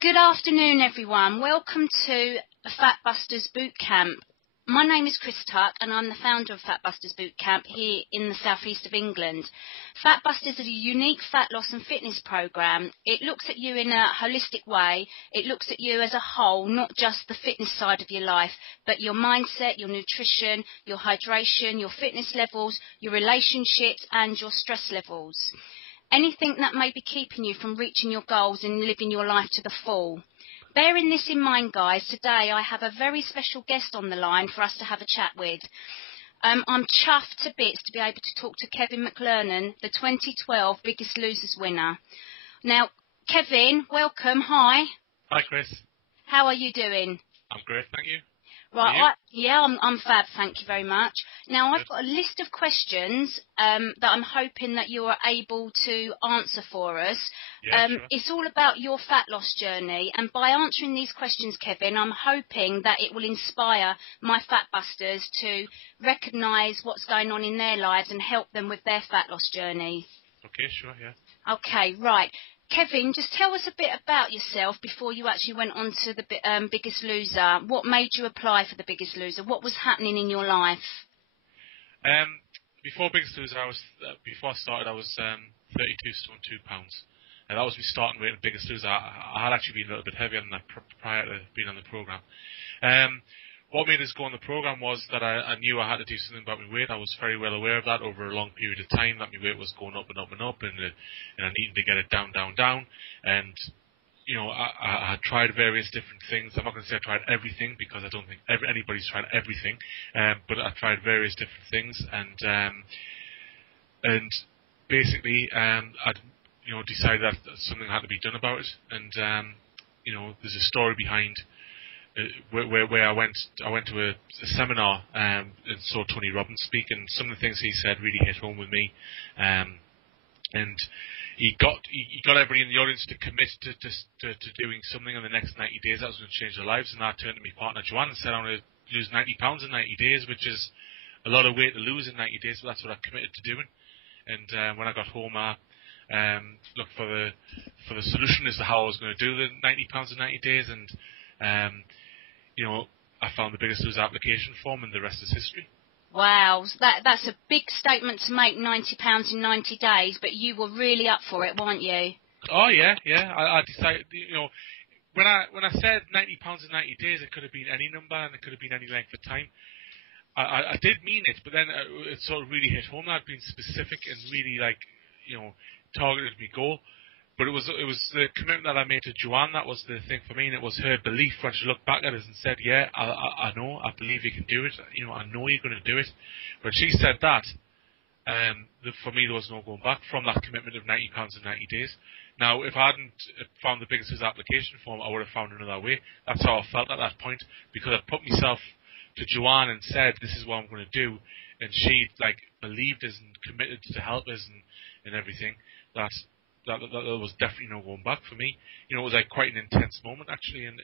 Good afternoon, everyone. Welcome to Fat Busters Bootcamp. My name is Chris Tuck, and I'm the founder of Fat Busters Bootcamp here in the southeast of England. Fat Busters is a unique fat loss and fitness program. It looks at you in a holistic way. It looks at you as a whole, not just the fitness side of your life, but your mindset, your nutrition, your hydration, your fitness levels, your relationships, and your stress levels. Anything that may be keeping you from reaching your goals and living your life to the full. Bearing this in mind, guys, today I have a very special guest on the line for us to have a chat with. I'm chuffed to bits to be able to talk to Kevin Mclernon, the 2012 Biggest Losers winner. Now, Kevin, welcome. Hi. Hi, Chris. How are you doing? I'm great, thank you. Right, I'm fab, thank you very much. Now, I've got a list of questions that I'm hoping that you are able to answer for us. Sure. It's all about your fat loss journey, and by answering these questions, Kevin, I'm hoping that it will inspire my fat busters to recognise what's going on in their lives and help them with their fat loss journey. Okay, sure, yeah. Okay, right. Kevin, just tell us a bit about yourself before you actually went on to the Biggest Loser. What made you apply for the Biggest Loser? What was happening in your life? Before Biggest Loser, before I started, I was 32 stone 2 pounds. And that was me starting weight in Biggest Loser. I had actually been a little bit heavier than that prior to being on the programme. What made us go on the programme was that I knew I had to do something about my weight. I was very well aware of that over a long period of time, that my weight was going up and up and up, and I needed to get it down. And, you know, I had tried various different things. I'm not going to say I tried everything, because I don't think anybody's tried everything, but I tried various different things, and basically I'd decided that something had to be done about it. And, there's a story behind where I went to a seminar and saw Tony Robbins speak, and some of the things he said really hit home with me. And he got everybody in the audience to commit to doing something in the next 90 days that was going to change their lives. And I turned to my partner Joanne and said, I'm going to lose 90 pounds in 90 days, which is a lot of weight to lose in 90 days, but that's what I committed to doing. And when I got home, I looked for the solution as to how I was going to do the 90 pounds in 90 days, and I found the Biggest Loser application form, and the rest is history. Wow, that's a big statement to make, £90 in 90 days, but you were really up for it, weren't you? Oh, yeah. I decided, when I said £90 in 90 days, it could have been any number, and it could have been any length of time. I did mean it, but then it sort of really hit home that I'd been specific and really, targeted my goal. But it was the commitment that I made to Joanne that was the thing for me, and it was her belief when she looked back at us and said, yeah, I know, I believe you can do it, I know you're going to do it. When she said that, for me there was no going back from that commitment of £90 in 90 days. Now, if I hadn't found the Biggest Loser application form, I would have found another way. That's how I felt at that point, because I put myself to Joanne and said, this is what I'm going to do, and she believed us and committed to help us and everything. That was definitely no going back for me. It was quite an intense moment, actually, and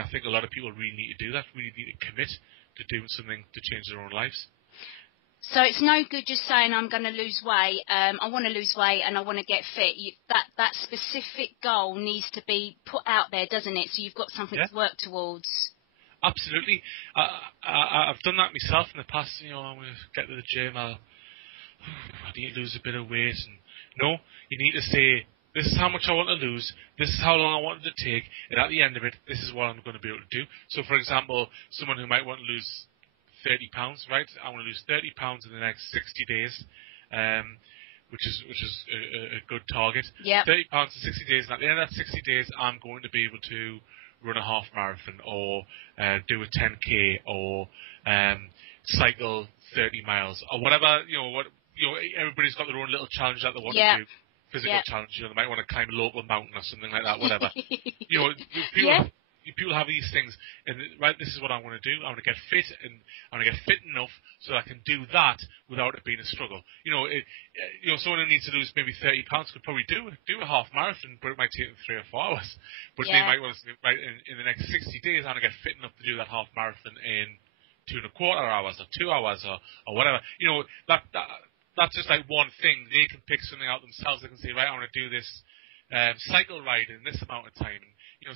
I think a lot of people really need to do that, really need to commit to doing something to change their own lives. So it's no good just saying I'm going to lose weight, I want to lose weight and I want to get fit. That specific goal needs to be put out there, doesn't it? So you've got something to work towards. Absolutely. I've done that myself in the past. I'm going to get to the gym, I need to lose a bit of weight, and no, you need to say, this is how much I want to lose, this is how long I want it to take, and at the end of it, this is what I'm going to be able to do. So, for example, someone who might want to lose 30 pounds, right? I want to lose 30 pounds in the next 60 days, which is a good target. Yep. 30 pounds in 60 days, and at the end of that 60 days, I'm going to be able to run a half marathon, or do a 10k, or cycle 30 miles, or whatever. Everybody's got their own little challenge that they want to do. Physical challenge. They might want to climb a local mountain or something like that. Whatever. People have these things, and right, this is what I want to do. I want to get fit, and I want to get fit enough so I can do that without it being a struggle. Someone who needs to lose maybe 30 pounds could probably do a half marathon, but it might take them 3 or 4 hours. But they might want to say, right, in the next 60 days, I want to get fit enough to do that half marathon in 2.25 hours or 2 hours or whatever. That's just one thing. They can pick something out themselves. They can say, right, I want to do this cycle ride in this amount of time. And,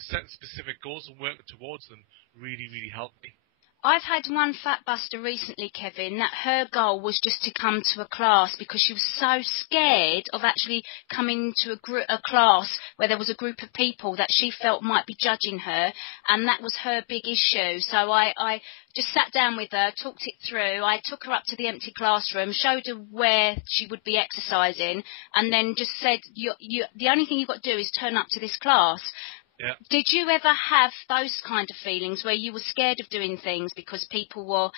setting specific goals and working towards them really, really helped me. I've had one fat buster recently, Kevin, that her goal was just to come to a class because she was so scared of actually coming to a class where there was a group of people that she felt might be judging her, and that was her big issue. So I just sat down with her, talked it through. I took her up to the empty classroom, showed her where she would be exercising, and then just said, the only thing you've got to do is turn up to this class. Yeah. Did you ever have those kind of feelings where you were scared of doing things because people were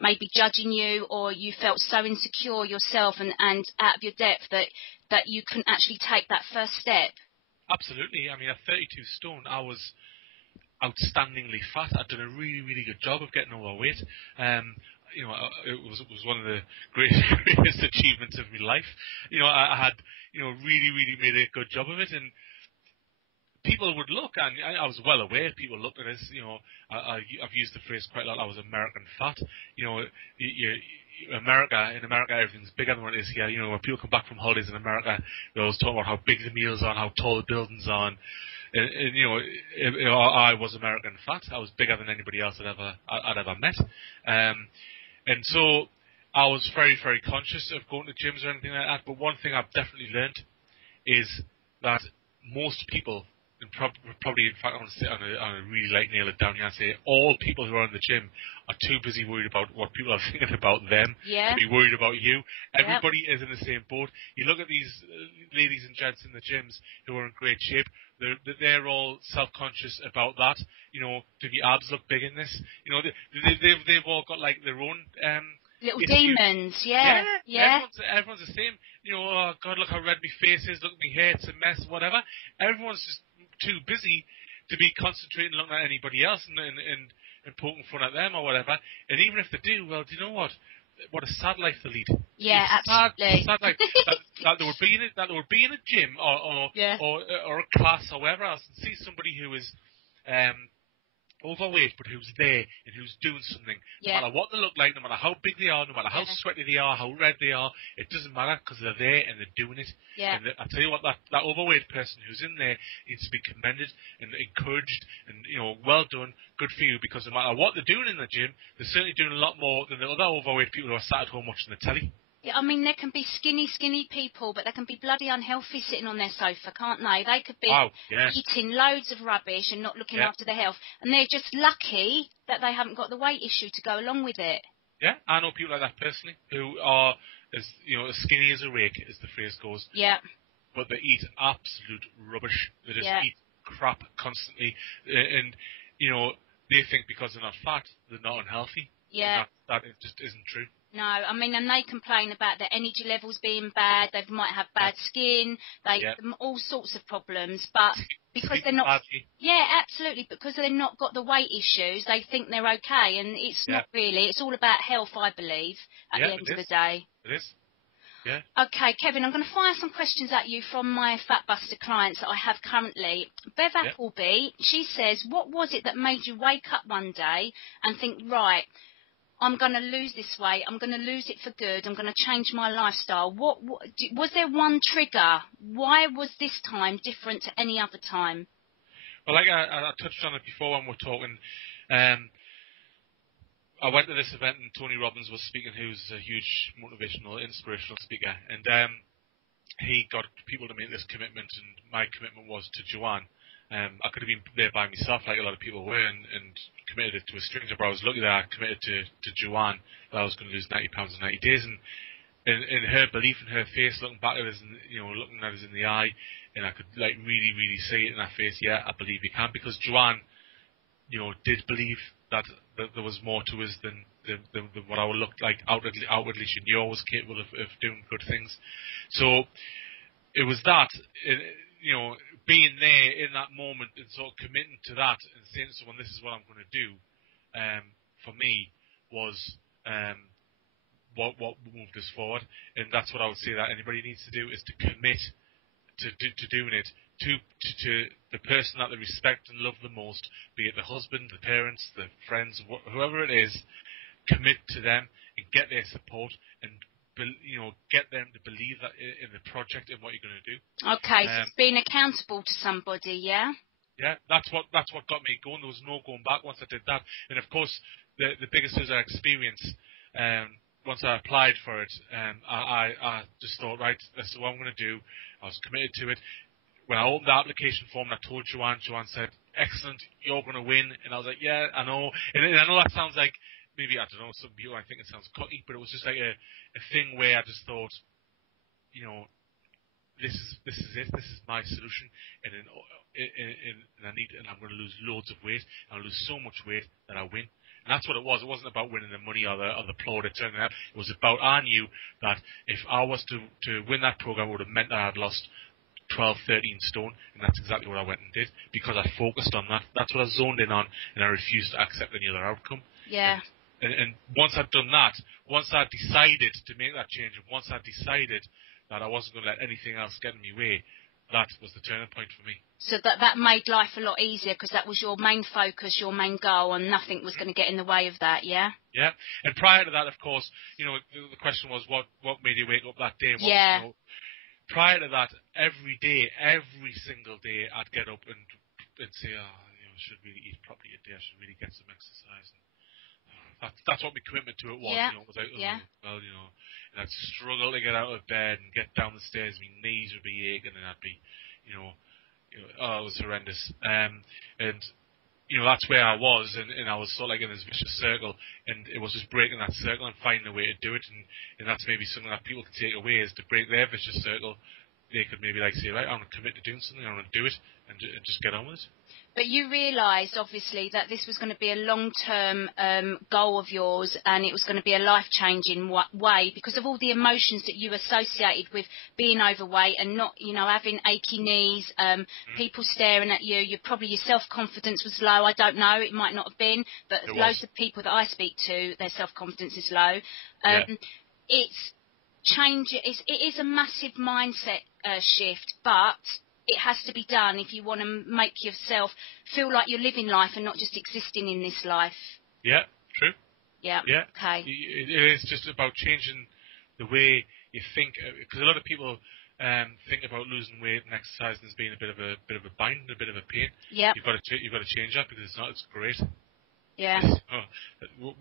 maybe judging you, or you felt so insecure yourself and out of your depth that you couldn't actually take that first step? Absolutely. I mean, at 32 stone, I was outstandingly fat. I'd done a really, really good job of getting overweight. It was one of the greatest achievements of my life. I had, really, really made a good job of it, and people would look, and I was well aware people looked at us. I've used the phrase quite a lot. I was American fat. In America, everything's bigger than what it is here. When people come back from holidays in America, they always talk about how big the meals are, and how tall the buildings are. And I was American fat. I was bigger than anybody else I'd ever met. And so I was very, very conscious of going to gyms or anything like that. But one thing I've definitely learned is that most people, and probably, in fact, I want to really nail it down here and say all people who are in the gym are too busy worried about what people are thinking about them to be worried about you. Everybody is in the same boat. You look at these ladies and gents in the gyms who are in great shape. They're all self-conscious about that. Do the abs look big in this? They've all got like their own little issues. Demons. Yeah. Everyone's the same. Oh God, look how red my face is. Look at my hair, it's a mess. Whatever. Everyone's just too busy to be concentrating looking at anybody else and poking fun at them or whatever. And even if they do, well, do you know what? What a sad life they lead. Yeah, absolutely. Sad life. that they would be in a gym or a class or wherever else and see somebody who is overweight but who's there and who's doing something. No matter what they look like, no matter how big they are, no matter how sweaty they are, how red they are, it doesn't matter because they're there and they're doing it. Yeah. And I tell you what, that overweight person who's in there needs to be commended and encouraged and, well done, good for you, because no matter what they're doing in the gym, they're certainly doing a lot more than the other overweight people who are sat at home watching the telly. Yeah, I mean, there can be skinny people, but they can be bloody unhealthy sitting on their sofa, can't they? They could be eating loads of rubbish and not looking after their health, and they're just lucky that they haven't got the weight issue to go along with it. Yeah, I know people like that personally who are as skinny as a rake, as the phrase goes. Yeah. But they eat absolute rubbish. They just eat crap constantly, and they think because they're not fat, they're not unhealthy. Yeah. That just isn't true. No, I mean, and they complain about their energy levels being bad. They might have bad skin. All sorts of problems, but because they're not, absolutely, because they've not got the weight issues, they think they're okay, and it's not really. It's all about health, I believe, at the end of the day. It is. Yeah. Okay, Kevin, I'm going to fire some questions at you from my Fat Buster clients that I have currently. Bev Appleby, she says, what was it that made you wake up one day and think, right, I'm going to lose this weight, I'm going to lose it for good, I'm going to change my lifestyle? What was there one trigger? Why was this time different to any other time? Well, like I touched on it before when we were talking. I went to this event and Tony Robbins was speaking, who's a huge motivational, inspirational speaker, and he got people to make this commitment, and my commitment was to Joanne. I could have been there by myself, like a lot of people were, and committed it to a stranger, but I was lucky that I committed to Joanne, that I was going to lose 90 pounds in 90 days, and in her belief, in her face, looking back at us, and looking at us in the eye, and I could like really, really see it in her face. Yeah, I believe you can, because Joanne, did believe that there was more to us than what I looked like outwardly. She knew I was capable of doing good things. So it was that, being there in that moment and sort of committing to that and saying to someone, this is what I'm going to do, for me, was what moved us forward. And that's what I would say that anybody needs to do, is to commit to doing it to the person that they respect and love the most, be it the husband, the parents, the friends, whoever it is. Commit to them and get their support and get them to believe that in the project and what you're going to do. Okay, so it's being accountable to somebody, yeah? Yeah, that's what got me going. There was no going back once I did that. And of course, the biggest is our experience. Once I applied for it, I just thought, right, this is what I'm going to do. I was committed to it. When I opened the application form, I told Joanne said, excellent, you're going to win. And I was like, yeah, I know. And I know that sounds like, maybe, I don't know, some people, I think it sounds cocky, but it was just like a thing where I just thought, this is it. This is my solution, and I'm going to lose loads of weight. I'll lose so much weight that I win. And that's what it was. It wasn't about winning the money or the plaudits. It was about, I knew that if I was to win that program, it would have meant that I'd lost 12, 13 stone, and that's exactly what I went and did, because I focused on that. That's what I zoned in on, and I refused to accept any other outcome. Yeah. And once I'd done that, once I decided to make that change, and once I decided that I wasn't going to let anything else get in my way, that was the turning point for me. So that made life a lot easier, because that was your main focus, your main goal, and nothing was going to get in the way of that, yeah? Yeah. And prior to that, of course, the question was what made you wake up that day? Prior to that, every single day, I'd get up and say, I should really eat properly today. I should really get some exercise. That's what my commitment to it was. Yeah. It was like, and I'd struggle to get out of bed and get down the stairs. My knees would be aching, and I'd be, it was horrendous. And that's where I was, and I was sort of like in this vicious circle, and it was just breaking that circle and finding a way to do it, and that's maybe something that people can take away, is to break their vicious circle. They could maybe say, right, I'm going to commit to doing something, I'm going to do it, and just get on with it. But you realised, obviously, that this was going to be a long-term goal of yours, and it was going to be a life-changing way, because of all the emotions that you associated with being overweight and not, having achy knees, people staring at you. Your self-confidence was low. I don't know, it might not have been, but loads of people that I speak to, their self-confidence is low. It is a massive mindset shift, but it has to be done if you want to make yourself feel like you're living life and not just existing in this life. Yeah, true. Yeah. Okay. It is just about changing the way you think, because a lot of people think about losing weight and exercising as being a bit of a bind, a bit of a pain. Yeah. You've got to change that, because it's not. It's great. Yeah.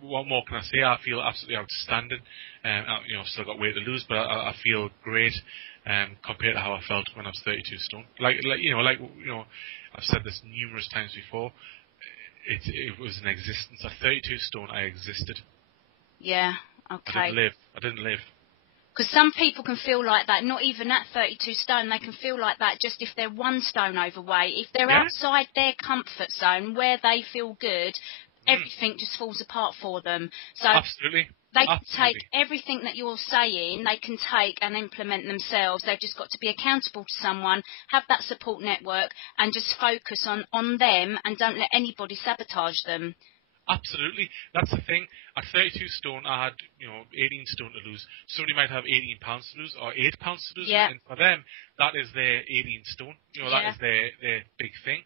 What more can I say? I feel absolutely outstanding. I've still got weight to lose, but I feel great compared to how I felt when I was 32 stone. I've said this numerous times before. It was an existence. At 32 stone, I existed. Yeah. Okay. I didn't live. Because some people can feel like that, not even at 32 stone, they can feel like that just if they're 1 stone overweight. If they're outside their comfort zone, where they feel good, everything just falls apart for them. So absolutely. They can take everything that you're saying, they can take and implement themselves. They've just got to be accountable to someone, have that support network, and just focus on them, and don't let anybody sabotage them. Absolutely. That's the thing. At 32 stone, I had, 18 stone to lose. Somebody might have 18 pounds to lose or 8 pounds to lose. Yeah. And for them, that is their 18 stone. That is their big thing.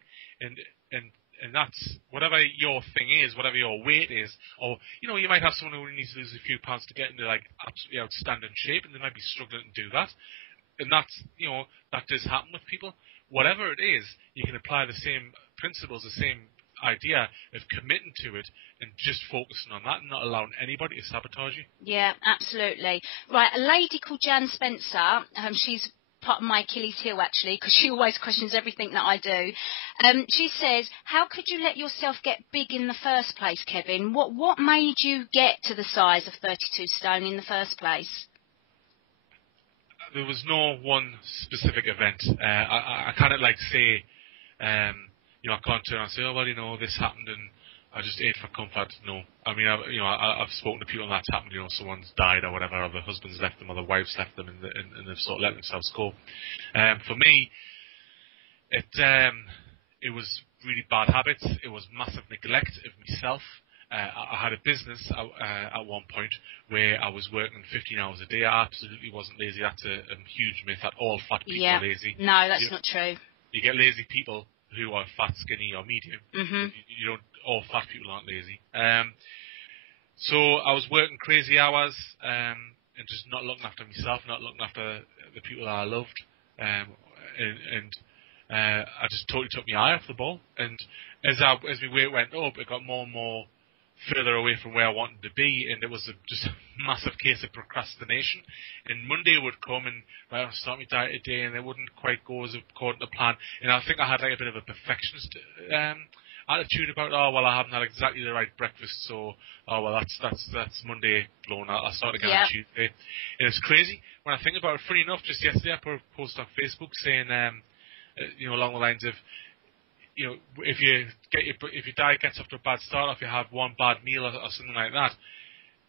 And that's whatever your thing is, whatever your weight is, or you might have someone who needs to lose a few pounds to get into absolutely outstanding shape, and they might be struggling to do that. And that's that does happen with people. Whatever it is, you can apply the same principles, the same idea of committing to it and just focusing on that and not allowing anybody to sabotage you. Yeah, absolutely. Right, a lady called Jan Spencer, she's part of my Achilles heel, actually, because she always questions everything that I do. She says, how could you let yourself get big in the first place, Kevin? What made you get to the size of 32 stone in the first place? There was no one specific event. I kind of say, I can't turn around and say, this happened and I just ate for comfort. No. I mean, I've spoken to people and that's happened. Someone's died or whatever, or their husband's left them, or their wife's left them, and they've sort of let themselves go. For me, it was really bad habits. It was massive neglect of myself. I had a business at one point where I was working 15 hours a day. I absolutely wasn't lazy. That's a huge myth that all fat people are lazy. No, that's not true. You get lazy people who are fat, skinny, or medium. Mm-hmm. You don't. All fat people aren't lazy. So I was working crazy hours. and just not looking after myself, not looking after the people that I loved, and I just totally took my eye off the ball. And as my weight went up, it got more and more further away from where I wanted to be, and it was just a massive case of procrastination. And Monday would come, and right, I'll start my diet today, and it wouldn't quite go as according to plan. And I think I had like a bit of a perfectionist attitude about, oh well, I haven't had exactly the right breakfast, so oh well, that's Monday blown. I'll start again on Tuesday. And it's crazy when I think about it. Funny enough, just yesterday I put a post on Facebook saying, along the lines of, if your diet gets off to a bad start, or if you have one bad meal or something like that,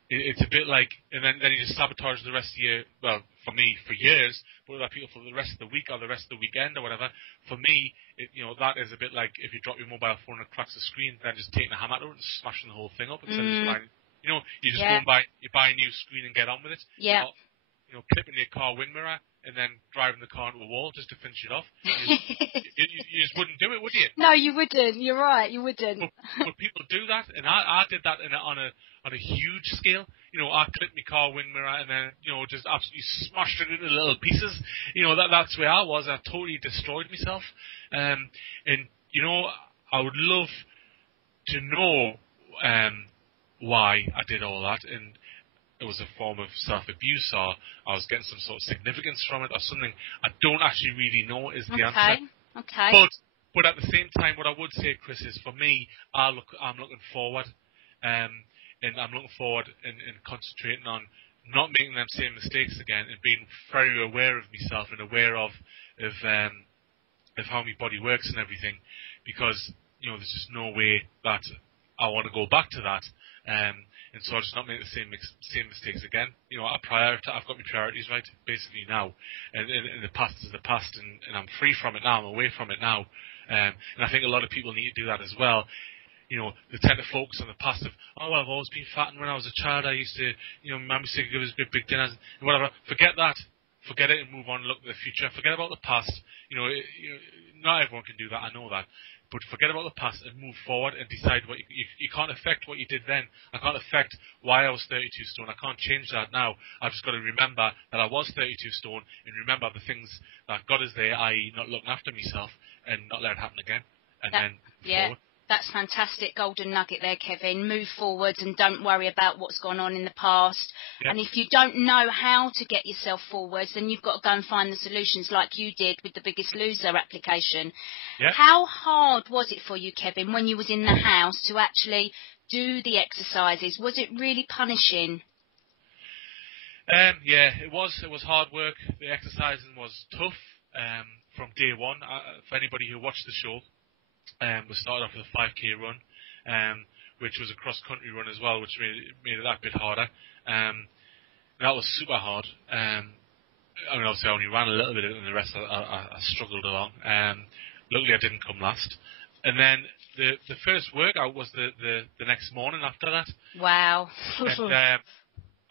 it's a bit like, and then you just sabotage the rest of your, well, for me, for years, but other people for the rest of the week or the rest of the weekend or whatever. For me, that is a bit like if you drop your mobile phone and it cracks the screen, then just taking a hammer to it and smashing the whole thing up instead of just buying, you just go and buy a new screen and get on with it. Yeah. Or, clipping your car wind mirror and then driving the car into a wall just to finish it off. You just wouldn't do it, would you? No, you wouldn't. You're right, you wouldn't. But people do that, and I did that on a huge scale. I clipped my car wing mirror and then, just absolutely smashed it into little pieces. That's where I was. I totally destroyed myself. And I would love to know why I did all that, and it was a form of self-abuse, or I was getting some sort of significance from it, or something. I don't actually really know is the answer. Okay. But at the same time, what I would say, Chris, is for me, I'm looking forward, and I'm looking forward and concentrating on not making them same mistakes again, and being very aware of myself and aware of how my body works and everything, because there's just no way that I want to go back to that. And so I'll just not make the same mistakes again. I've got my priorities right, basically, now. And the past is the past, and I'm free from it now. I'm away from it now. And I think a lot of people need to do that as well. They tend to focus on the past of, oh, well, I've always been fat, and when I was a child, I used to, Mum used to give us big dinners, and whatever. Forget that. Forget it and move on and look at the future. Forget about the past. Not everyone can do that, I know that. But forget about the past and move forward and decide what you can't affect what you did then. I can't affect why I was 32 stone. I can't change that now. I've just got to remember that I was 32 stone and remember the things that got us there, i.e. not looking after myself, and not let it happen again. And then forward. That's fantastic golden nugget there, Kevin. Move forwards and don't worry about what's gone on in the past. Yep. And if you don't know how to get yourself forwards, then you've got to go and find the solutions like you did with the Biggest Loser application. Yep. How hard was it for you, Kevin, when you was in the house to actually do the exercises? Was it really punishing? Yeah, it was. It was hard work. The exercising was tough from day one. For anybody who watched the show, we started off with a 5k run, which was a cross-country run as well, which made it that bit harder. That was super hard. Obviously I only ran a little bit, and the rest I struggled along. Luckily I didn't come last. And then the first workout was the next morning after that. Wow. And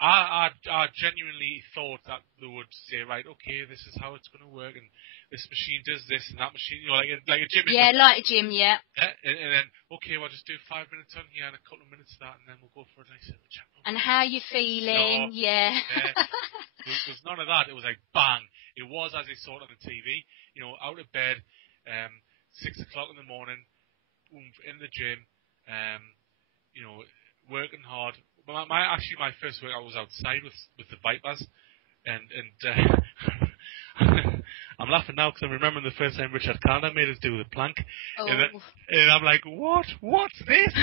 I genuinely thought that they would say, right, okay, this is how it's going to work, and this machine does this, and that machine, like a gym. Yeah, like a gym, yeah. And then, okay, well, just do 5 minutes on here and a couple of minutes of that, and then we'll go for a nice little chat. And how you feeling? No, yeah. There was none of that. It was like, bang. It was as they saw it on the TV. Out of bed, 6 o'clock in the morning, boom, in the gym, working hard. My first workout was outside with the Vipers, and I'm laughing now because I'm remembering the first time Richard Calder made us do the plank, and I'm like, what's this?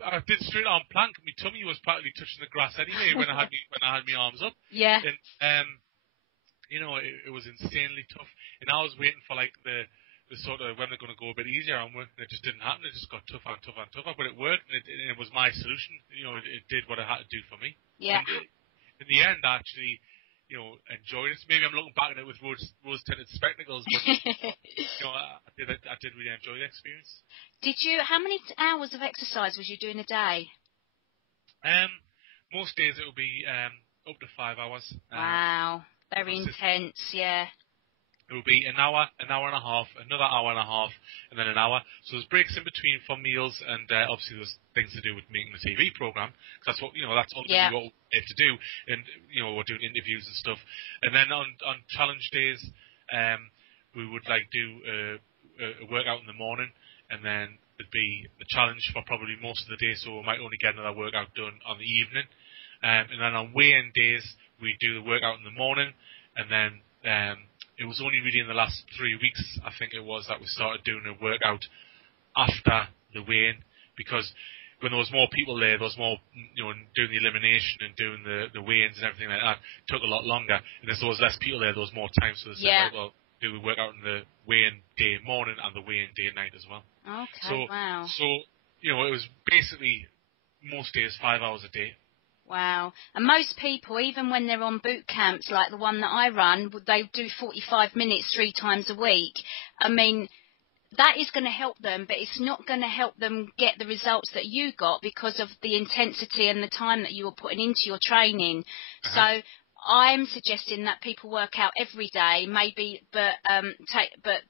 I did straight on plank. My tummy was practically touching the grass anyway when I had my arms up. Yeah. And it was insanely tough, and I was waiting for like the sort of when they're going to go a bit easier on work, and it just didn't happen. It just got tougher and tougher and tougher, but it worked, and it was my solution. It did what it had to do for me. Yeah. And in the end, I actually, enjoyed it. Maybe I'm looking back at it with rose-tinted spectacles, but I did really enjoy the experience. How many hours of exercise was you doing a day? Most days it will be up to 5 hours. Wow, very intense, yeah. it would be an hour and a half, another hour and a half, and then an hour. So there's breaks in between for meals, and obviously there's things to do with making the TV program, because that's what that's ultimately what we have to do, and we're doing interviews and stuff. And then on challenge days, we would do a workout in the morning, and then there'd be the challenge for probably most of the day, so we might only get another workout done on the evening. And then on weigh-in days, we do the workout in the morning, and then it was only really in the last 3 weeks, I think it was, that we started doing a workout after the weigh-in, because when there was more people there was more, doing the elimination and doing the weigh-ins and everything like that, took a lot longer. And as there was less people there was more time, so they said, right, well, do we work out in the weigh-in day morning and the weigh-in day night as well. Okay, wow. So, it was basically most days 5 hours a day. Wow. And most people, even when they're on boot camps like the one that I run, they do 45 minutes 3 times a week. I mean, that is going to help them, but it's not going to help them get the results that you got because of the intensity and the time that you were putting into your training. So I'm suggesting that people work out every day, maybe, but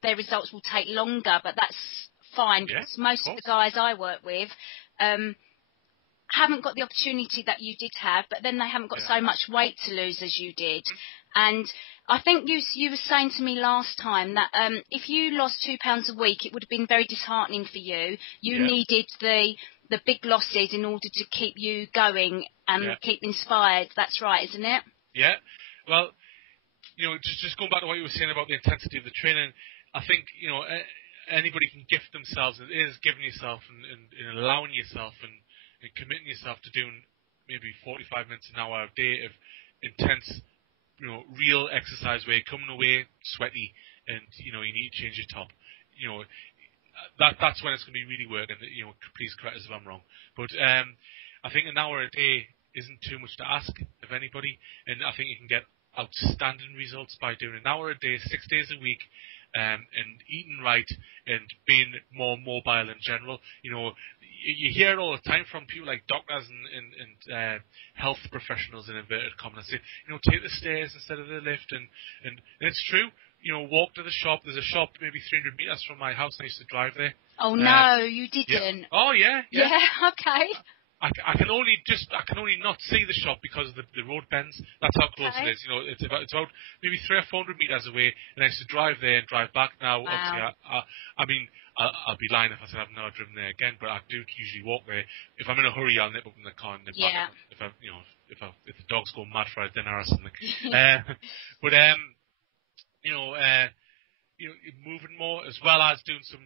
their results will take longer, but that's fine because most of the guys I work with haven't got the opportunity that you did have, but then they haven't got so much weight to lose as you did. And I think you were saying to me last time that if you lost 2 pounds a week, it would have been very disheartening for you. You needed the big losses in order to keep you going and keep inspired. That's right, isn't it? Yeah. Well, just going back to what you were saying about the intensity of the training, I think, anybody can gift themselves. It is giving yourself and allowing yourself and committing yourself to doing maybe 45 minutes an hour a day of intense, real exercise where you're coming away sweaty and, you need to change your top. That's when it's going to be really working. Please correct us if I'm wrong. But I think an hour a day isn't too much to ask of anybody, and I think you can get outstanding results by doing an hour a day, 6 days a week, and eating right and being more mobile in general. You hear it all the time from people like doctors and health professionals in inverted commas. Say, take the stairs instead of the lift, and it's true. Walk to the shop. There's a shop maybe 300 meters from my house. I used to drive there. Oh no, you didn't. Yeah. Oh yeah. Yeah. Okay. I can only not see the shop because of the road bends. That's how close it is. It's about maybe 300 or 400 meters away, and I used to drive there and drive back. Now, obviously, I'll be lying if I said I've never driven there again, but I do usually walk there. If I'm in a hurry, I'll nip up in the car and nip back. If the dog's going mad for a dinner or something. Moving more as well as doing some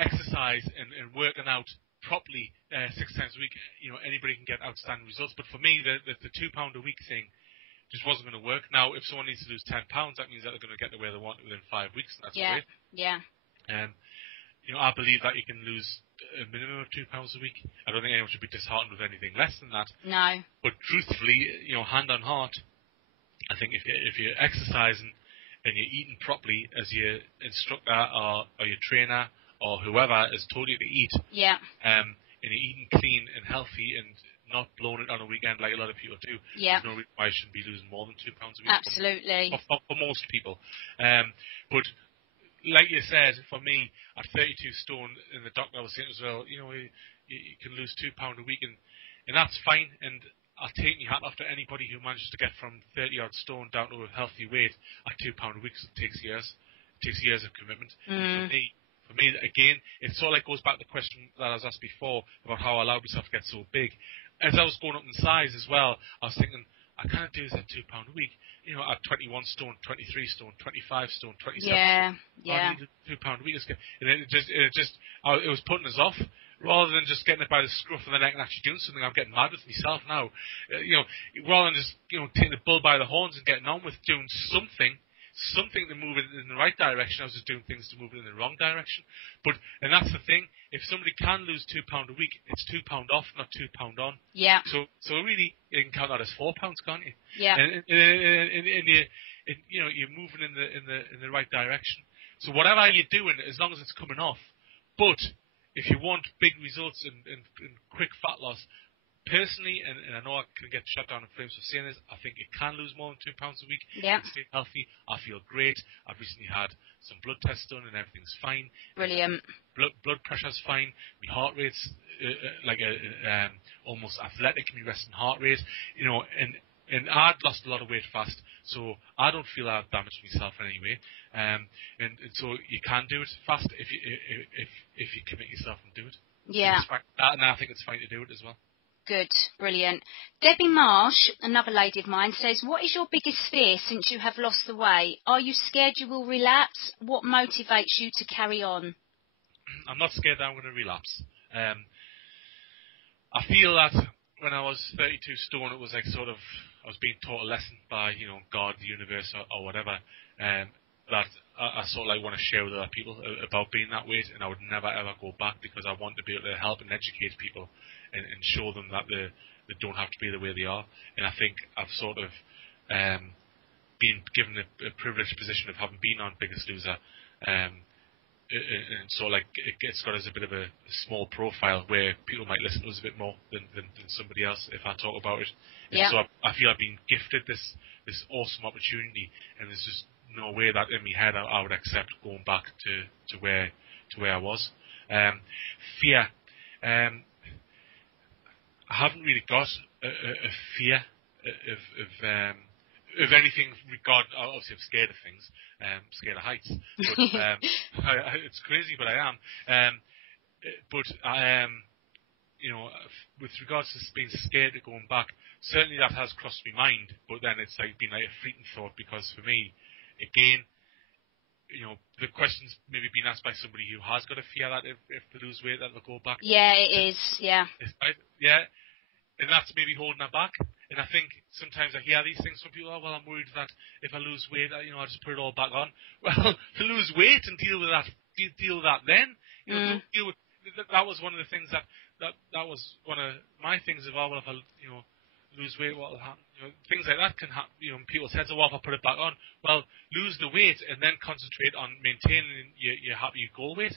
exercise and working out properly 6 times a week, anybody can get outstanding results. But for me, the £2 a week thing just wasn't going to work. Now, if someone needs to lose 10 pounds, that means that they're going to get to where they want within 5 weeks, and that's great. Yeah. I believe that you can lose a minimum of £2 a week. I don't think anyone should be disheartened with anything less than that. No. But truthfully, hand on heart, I think if you're exercising and you're eating properly as your instructor or your trainer or whoever has told you to eat, and you're eating clean and healthy and not blowing it on a weekend like a lot of people do, there's no reason why you shouldn't be losing more than £2 a week. Absolutely. For most people. But like you said, for me, at 32 stone, and the doctor was saying as well, you can lose £2 a week, and that's fine, and I'll take my hat off to anybody who manages to get from 30-odd stone down to a healthy weight at £2 a week. It takes years. It takes years of commitment. For me, again, it sort of goes back to the question that I was asked before about how I allowed myself to get so big. As I was going up in size as well, I was thinking, I can't do this at £2 a week. At 21 stone, 23 stone, 25 stone, 27 stone. I need £2 a week. And it was putting us off. Rather than just getting it by the scruff of the neck and actually doing something, I'm getting mad with myself now. Rather than just taking the bull by the horns and getting on with doing something to move it in the right direction, I was just doing things to move it in the wrong direction. And that's the thing. If somebody can lose £2 a week, it's £2 off, not £2 on. Yeah. So really, you can count that as £4, can't you? Yeah. And you're moving in the right direction. So whatever you're doing, as long as it's coming off. But if you want big results and quick fat loss, personally, and I know I can get shut down in flames for saying this, I think you can lose more than 2 pounds a week Yeah. and stay healthy. I feel great. I've recently had some blood tests done and everything's fine. Brilliant. Blood pressure's fine. My heart rate's like almost athletic. My resting heart rate, and I'd lost a lot of weight fast, so I don't feel I've damaged myself in any way. And so you can do it fast if you commit yourself and do it. Yeah. And I think it's fine to do it as well. Good, brilliant. Debbie Marsh, another lady of mine, says, what is your biggest fear since you have lost the weight? Are you scared you will relapse? What motivates you to carry on? I'm not scared that I'm going to relapse. I feel that when I was 32 stone, it was like sort of, I was being taught a lesson by, God, the universe, or whatever, that I sort of like want to share with other people about being that weight, and I would never ever go back, because I want to be able to help and educate people and show them that they don't have to be the way they are. And I think I've sort of been given a privileged position of having been on Biggest Loser, and so like it's got us a bit of a small profile where people might listen to us a bit more than somebody else if I talk about it. Yeah. So I feel I've been gifted this awesome opportunity, and there's just no way that in my head I would accept going back to where I was. Fear. I haven't really got a fear of anything regarding. Obviously, I'm scared of things. Scared of heights. But, it's crazy, but I am. With regards to being scared of going back, certainly that has crossed my mind. But then it's like been like a fleeting thought, because for me, again, the question's maybe been asked by somebody who has got a fear that if they lose weight, that they'll go back. Yeah, it is. Yeah. Yeah, and that's maybe holding her back. And I think sometimes I hear these things from people. Oh, well, I'm worried that if I lose weight, I'll just put it all back on. Well, to lose weight and deal with that, deal with that then. Don't deal with that. Was one of the things that was one of my things of, oh, well, if I lose weight, what will happen? Things like that can happen. People's heads are, well, if I put it back on. Well, lose the weight and then concentrate on maintaining your happy goal weight.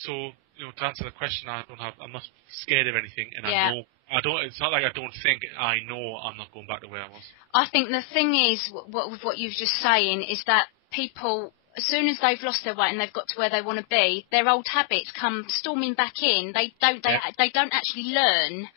So, to answer the question, I'm not scared of anything, and Yeah. I don't. It's not like I don't think. I know I'm not going back to where I was. I think the thing is, what you've just saying is that people, as soon as they've lost their weight and they've got to where they want to be, their old habits come storming back in. They don't actually learn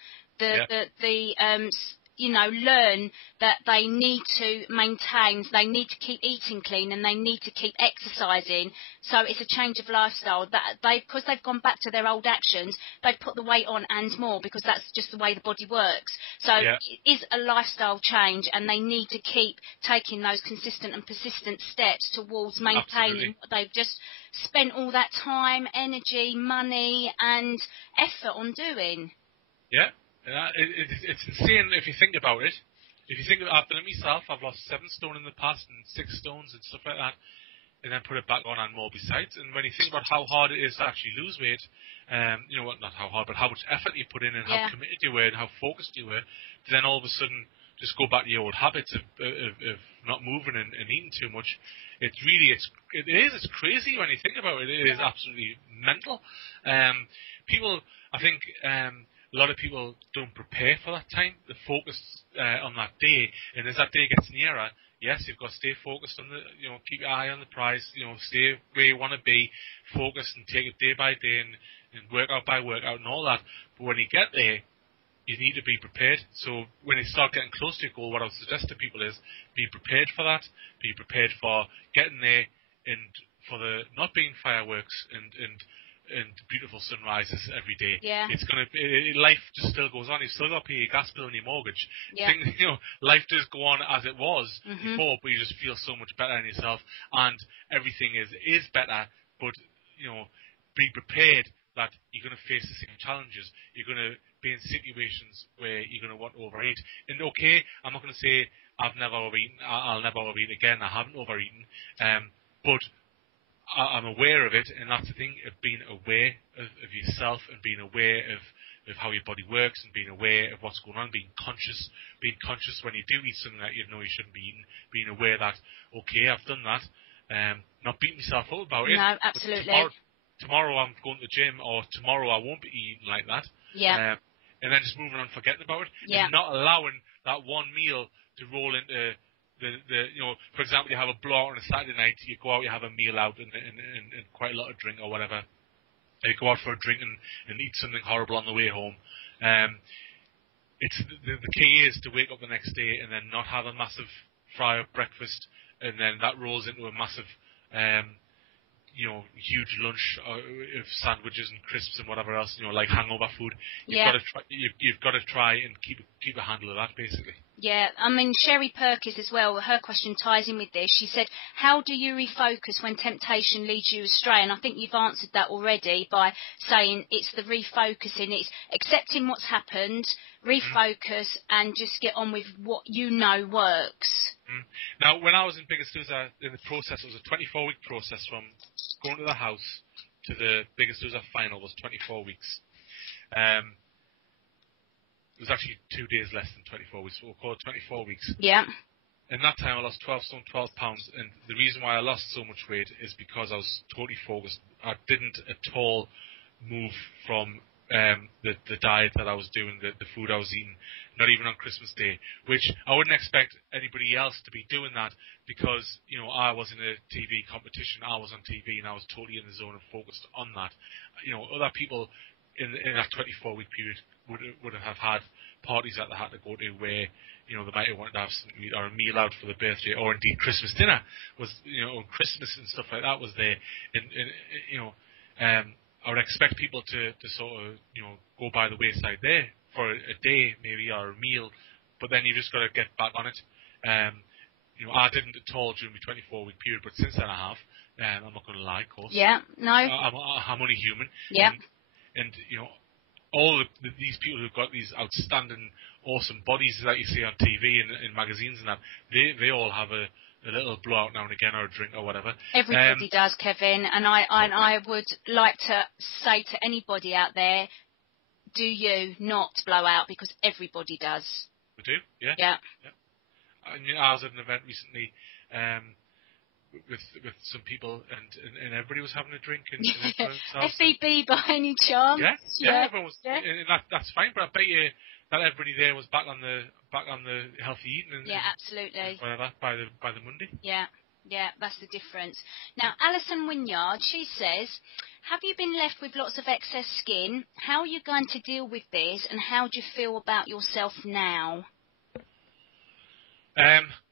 learn that they need to maintain, they need to keep eating clean, and they need to keep exercising. So it's a change of lifestyle. Because they've gone back to their old actions, they've put the weight on and more, because that's just the way the body works. So it is a lifestyle change, and they need to keep taking those consistent and persistent steps towards maintaining what they've just spent all that time, energy, money, and effort on doing. Yeah. It's insane if you think about it. If you think I've done it myself, I've lost 7 stone in the past and 6 stones and stuff like that, and then put it back on and more besides. And when you think about how hard it is to actually lose weight, not how hard, but how much effort you put in and how committed you were and how focused you were, to then all of a sudden just go back to your old habits of not moving and eating too much. It's crazy when you think about it. It is absolutely mental. People, I think. A lot of people don't prepare for that time. They're focused on that day, and as that day gets nearer, yes, you've got to stay focused on keep your eye on the prize, stay where you want to be, focus and take it day by day and workout by workout and all that. But when you get there, you need to be prepared. So when you start getting close to your goal, what I would suggest to people is be prepared for that, be prepared for getting there, and for the not being fireworks and beautiful sunrises every day. Yeah. It's life just still goes on. You've still got to pay your gas bill and your mortgage. Yeah. Life does go on as it was before, but you just feel so much better in yourself, and everything is better. But be prepared that you're going to face the same challenges. You're going to be in situations where you're going to want to overeat. And okay, I'm not going to say I've never overeaten. I'll never overeat again. I haven't overeaten, but I'm aware of it, and that's the thing, of being aware of yourself and being aware of how your body works and being aware of what's going on, being conscious when you do eat something that you know you shouldn't be eating, being aware that, okay, I've done that, not beating myself up about it. No, absolutely. Tomorrow I'm going to the gym, or tomorrow I won't be eating like that. Yeah. and then just moving on, forgetting about it, Yeah. and not allowing that one meal to roll into the for example, you have a blowout on a Saturday night, you go out, you have a meal out and quite a lot of drink or whatever. You go out for a drink and eat something horrible on the way home. It's the key is to wake up the next day and then not have a massive fry-up breakfast, and then that rolls into a massive, huge lunch of sandwiches and crisps and whatever else, like hangover food. You've got to try and keep a handle of that, basically. Yeah, I mean, Sherry Perkins as well, her question ties in with this. She said, how do you refocus when temptation leads you astray? And I think you've answered that already by saying it's the refocusing, it's accepting what's happened, refocus, and just get on with what you know works. Now, when I was in Biggest Loser, in the process, it was a 24-week process from going to the house to the Biggest Loser final was 24 weeks. It was actually 2 days less than 24 weeks, so we'll call it 24 weeks. Yeah. In that time, I lost 12 stone, 12 pounds, and the reason why I lost so much weight is because I was totally focused. I didn't at all move from the diet that I was doing, the food I was eating, not even on Christmas Day, which I wouldn't expect anybody else to be doing that because, I was in a TV competition, I was on TV, and I was totally in the zone and focused on that. Other people in that 24-week period would have had parties that they had to go to where, they might have wanted to have something to eat or a meal out for the birthday, or indeed Christmas dinner was, or Christmas and stuff like that was there. And I would expect people to sort of, go by the wayside there for a day maybe or a meal, but then you just got to get back on it. I didn't at all during my 24-week period, but since then I have. I'm not going to lie, of course. Yeah, no. I'm only human. Yeah. And all these people who've got these outstanding, awesome bodies that you see on TV and in magazines and that, they all have a little blowout now and again, or a drink or whatever. Everybody does, Kevin. And I would like to say to anybody out there, do you not blow out, because everybody does. We do, yeah. Yeah. I was at an event recently with some people, and everybody was having a drink. And FEB by any chance? Yeah, everyone was, and that's fine. But I bet you that everybody there was back on the healthy eating. And, absolutely. And whatever by the Monday. Yeah, that's the difference. Now, Alison Wynyard, she says, have you been left with lots of excess skin? How are you going to deal with this, and how do you feel about yourself now?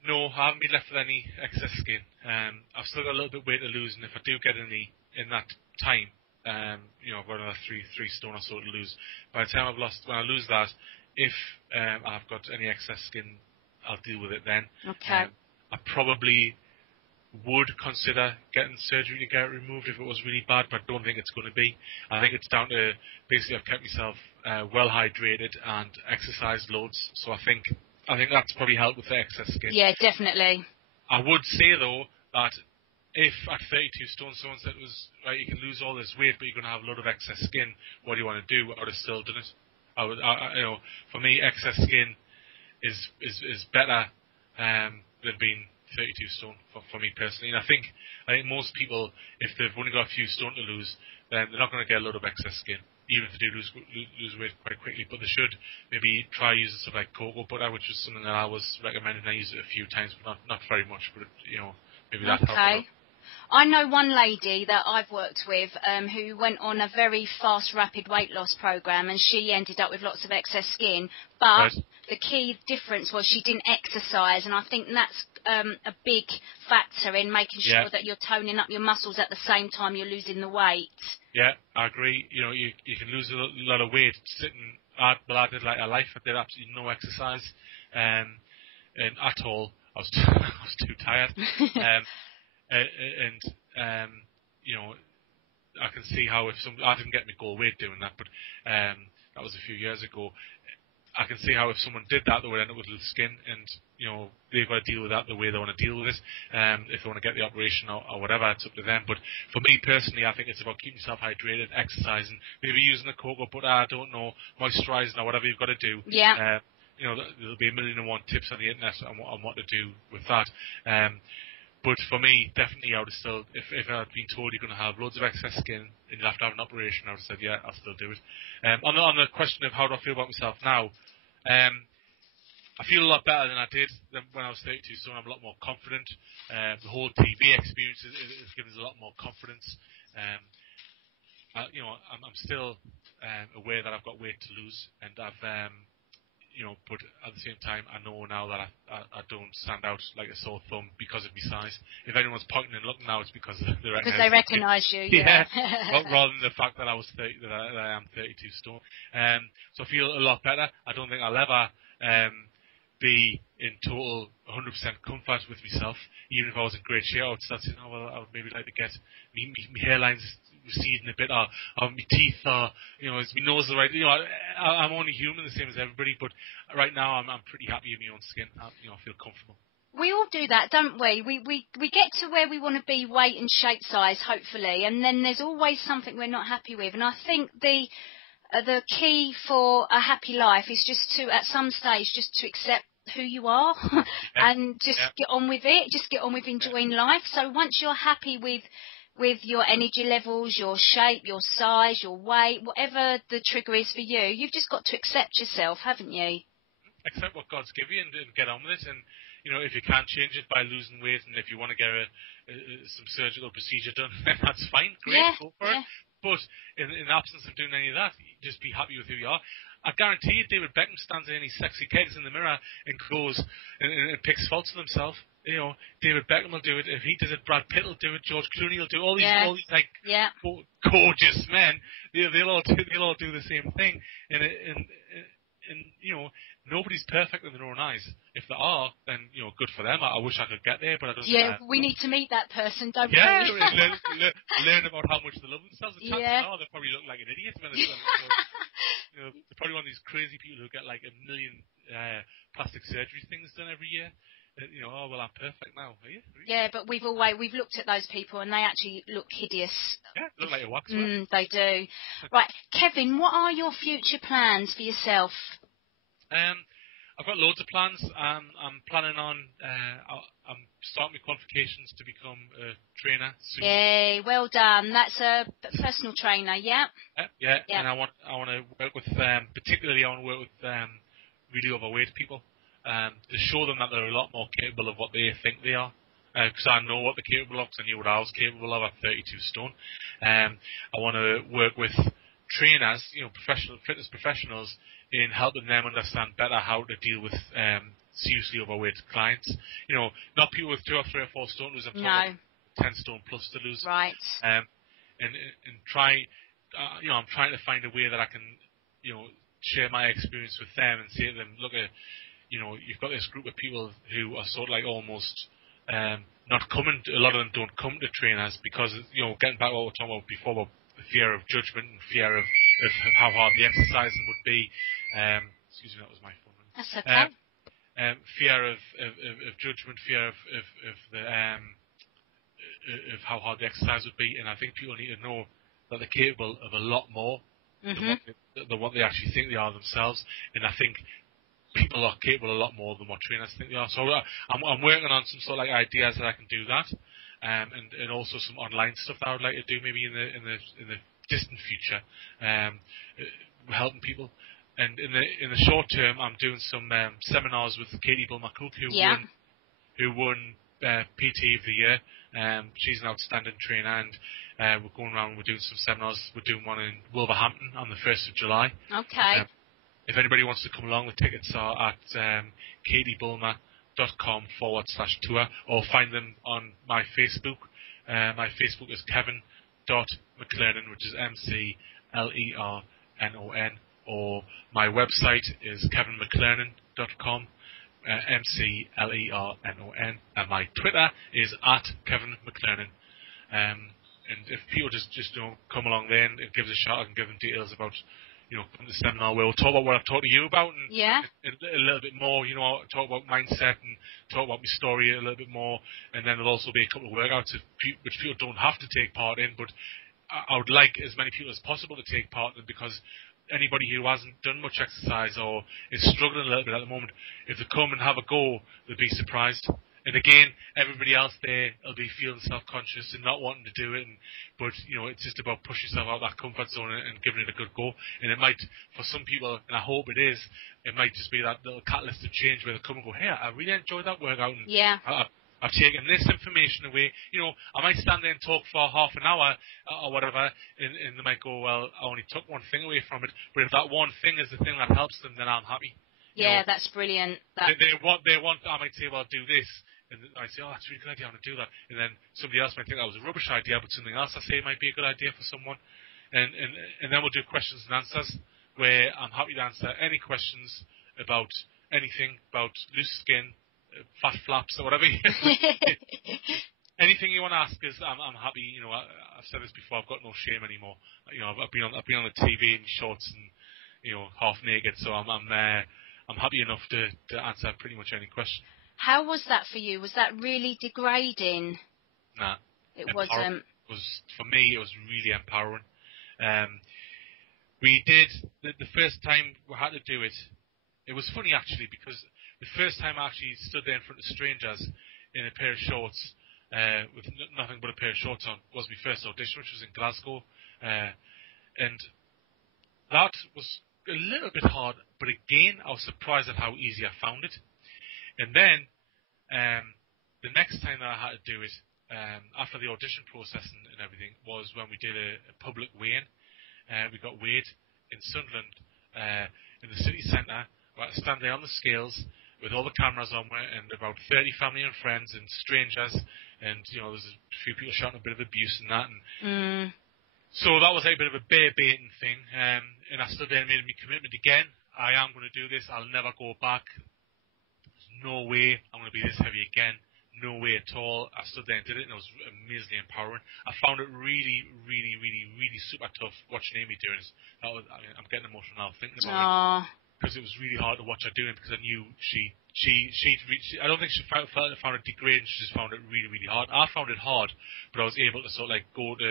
No, I haven't been left with any excess skin. I've still got a little bit of weight to lose, and if I do get any in that time, I've got another 3 stone or so to lose. By the time when I lose that, if I've got any excess skin, I'll deal with it then. Okay. I probably would consider getting surgery to get it removed if it was really bad, but I don't think it's going to be. I think it's down to basically I've kept myself well hydrated and exercised loads, so I think that's probably helped with the excess skin. Yeah, definitely. I would say, though, that if at 32 stone someone said it was, right, you can lose all this weight, but you're going to have a lot of excess skin, what do you want to do? I would have still done it. For me, excess skin is better than being 32 stone for me personally. And I think most people, if they've only got a few stone to lose, then they're not going to get a lot of excess skin, even if they do lose weight quite quickly. But they should maybe try using stuff like cocoa butter, which is something that I was recommending. I used it a few times, but not very much. But maybe that helped a lot. I know one lady that I've worked with who went on a very fast, rapid weight loss program, and she ended up with lots of excess skin. But the key difference was she didn't exercise, and I think that's a big factor in making sure that you're toning up your muscles at the same time you're losing the weight. Yeah, I agree. You can lose a lot of weight sitting. I did like a life. I did absolutely no exercise, and at all. I was too tired. I can see how I didn't get my goal weight doing that, but that was a few years ago. I can see how if someone did that, they would end up with little skin, and they've got to deal with that the way they want to deal with it. If they want to get the operation or whatever, it's up to them. But for me personally, I think it's about keeping yourself hydrated, exercising, maybe using the cocoa butter, I don't know, moisturising or whatever you've got to do. Yeah. There'll be 1,000,001 tips on the internet on what to do with that. But for me, definitely, I would have still, if I had been told you're going to have loads of excess skin and you'll have to have an operation, I would have said, yeah, I'll still do it. On the question of how do I feel about myself now, I feel a lot better than I did when I was 32, so I'm a lot more confident. The whole TV experience has given us a lot more confidence. I'm still aware that I've got weight to lose, and I've but at the same time, I know now that I don't stand out like a sore thumb because of my size. If anyone's pointing and looking now, it's because they recognise you. Yeah. Rather than the fact that I am 32 stone. So I feel a lot better. I don't think I'll ever be in total 100% comfort with myself. Even if I was in great shape, I would start saying, I would maybe like to get my hairlines receding a bit, or my teeth, or is my nose right? I'm only human, the same as everybody. But right now, I'm pretty happy in my own skin. I feel comfortable. We all do that, don't we? We get to where we want to be, weight and shape size, hopefully, and then there's always something we're not happy with. And I think the key for a happy life is just to, at some stage, just to accept who you are and just get on with it. Just get on with enjoying life. So once you're happy with your energy levels, your shape, your size, your weight, whatever the trigger is for you, you've just got to accept yourself, haven't you? Accept what God's given you and get on with it. And, if you can't change it by losing weight, and if you want to get some surgical procedure done, then that's fine. Great, go for it. But in the absence of doing any of that, just be happy with who you are. I guarantee you David Beckham stands in any sexy kegs in the mirror and goes and picks faults of himself. David Beckham will do it. If he does it, Brad Pitt will do it. George Clooney will do it. All these gorgeous men. They'll all do the same thing. And nobody's perfect in their own eyes. If they are, then good for them. I wish I could get there, but I don't. Yeah, we need to meet that person, don't we? Learn about how much they love themselves. The chances are they probably look like an idiot when they're probably one of these crazy people who get like 1 million plastic surgery things done every year. I'm perfect now. Are you? Yeah, but we've looked at those people and they actually look hideous. Yeah, look like a wax. They do. Right, Kevin, what are your future plans for yourself? I've got loads of plans. I'm planning on. I'm starting my qualifications to become a trainer soon. Yay, well done. That's a personal trainer, yeah. Yeah. And I want to work with particularly really overweight people. To show them that they're a lot more capable of what they think they are. Because I know what they're capable of, because I knew what I was capable of at 32 stone. I want to work with trainers, professional fitness professionals, in helping them understand better how to deal with seriously overweight clients. Not people with 2 or 3 or 4 stone lose. I'm talking 10 stone plus to lose. Right. And try. I'm trying to find a way that I can, share my experience with them and say to them, look at. You've got this group of people who are sort of like almost not coming. A lot of them don't come to trainers because getting back to what we were talking about before, about the fear of judgment and fear of how hard the exercising would be. Excuse me, that was my phone. That's okay. Fear of judgment, fear of how hard the exercise would be, and I think people need to know that they're capable of a lot more than what they actually think they are themselves, and I think people are capable a lot more than what trainers think they are. So I'm working on some sort of like ideas that I can do that, and also some online stuff that I would like to do maybe in the distant future, helping people. And in the short term, I'm doing some seminars with Katie Bull-McCook, who won PT of the year. She's an outstanding trainer, and we're going around. We're doing some seminars. We're doing one in Wolverhampton on the 1st of July. Okay. If anybody wants to come along, the tickets are at katiebulmer.com/tour, or find them on my Facebook. My Facebook is Kevin.Mclernon, which is McLernon, or my website is kevinmclernon.com, McLernon, and my Twitter is @KevinMcLernon. And if people just come along there and give us a shout, I can give them details about come to the seminar where we'll talk about what I've talked to you about and a little bit more, talk about mindset and talk about my story a little bit more, and then there'll also be a couple of workouts which people don't have to take part in, but I would like as many people as possible to take part in, because anybody who hasn't done much exercise or is struggling a little bit at the moment, if they come and have a go, they'll be surprised. And again, everybody else there will be feeling self-conscious and not wanting to do it. But, it's just about pushing yourself out of that comfort zone and giving it a good go. And it might, for some people, and I hope it is, it might just be that little catalyst of change where they come and go, hey, I really enjoyed that workout. And I've taken this information away. I might stand there and talk for half an hour or whatever, and they might go, well, I only took one thing away from it. But if that one thing is the thing that helps them, then I'm happy. Yeah, that's brilliant. They want. I might say, well, do this. And I say, oh, that's a really good idea, I'm going to do that. And then somebody else might think that was a rubbish idea, but something else I say might be a good idea for someone. And then we'll do questions and answers, where I'm happy to answer any questions about anything, about loose skin, fat flaps, or whatever. Anything you want to ask us, I'm happy. I've said this before, I've got no shame anymore. I've been on the TV in shorts and, half naked, so I'm happy enough to answer pretty much any question. How was that for you? Was that really degrading? Nah. It wasn't. For me, it was really empowering. We did, the first time we had to do it, it was funny actually, because the first time I actually stood there in front of strangers in a pair of shorts, with nothing but a pair of shorts on, was my first audition, which was in Glasgow. And that was a little bit hard, but again, I was surprised at how easy I found it. And then, the next time that I had to do it, after the audition process and everything, was when we did a public weigh-in. We got weighed in Sunderland, in the city centre. We had to stand there on the scales with all the cameras on me, and about 30 family and friends and strangers, and, there's a few people shouting a bit of abuse and that. And so that was like a bit of a bear baiting thing. And I stood there and made my commitment again. I am going to do this. I'll never go back. No way I'm going to be this heavy again. No way at all. I stood there and did it, and it was amazingly empowering. I found it really, really, really, really super tough watching Amy doing it. I'm getting emotional now thinking about it, because it was really hard to watch her doing it, because I knew I don't think she found it degrading. She just found it really, really hard. I found it hard, but I was able to sort of like go to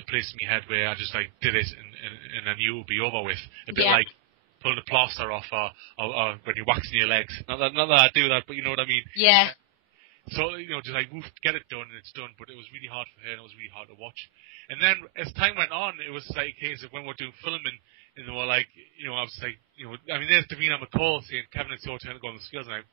a place in my head where I just like did it, and I knew it would be over with. A bit like pulling the plaster off, or when you're waxing your legs. Not that I do that, but you know what I mean. Yeah. So, just like, get it done, and it's done. But it was really hard for her, and it was really hard to watch. And then, as time went on, it was like a case of when we're doing filming, and they were like, I was like, there's Davina McCall saying, Kevin, it's your turn to go on the scales, and I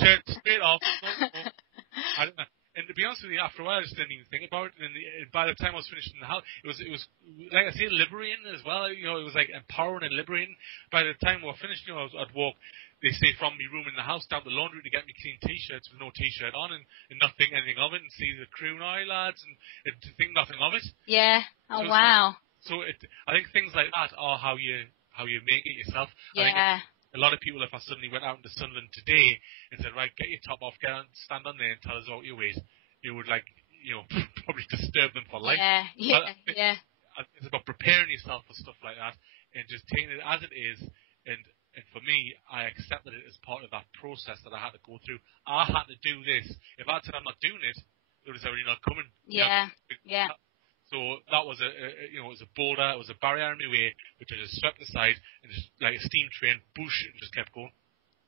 turned straight off. I don't know. And to be honest with you, after a while, I just didn't even think about it. And by the time I was finished in the house, it was like I say, liberating as well. It was like empowering and liberating. By the time we were finished, I'd walk, they say, from my room in the house down the laundry to get me clean t-shirts with no t-shirt on, and not think anything of it, and see the crew now, lads, and to think nothing of it. Yeah. Oh, so wow. I think things like that are how you make it yourself. Yeah. I think a lot of people, if I suddenly went out into Sunderland today and said, right, get your top off, stand on there and tell us what your weight, it would, probably disturb them for life. Yeah. It's about preparing yourself for stuff like that and just taking it as it is. And for me, I accepted it as part of that process that I had to go through. I had to do this. If I said I'm not doing it, it would have said, you're not coming. Yeah. So that was it was a boulder, it was a barrier in my way, which I just swept aside and just like a steam train, boosh, and just kept going.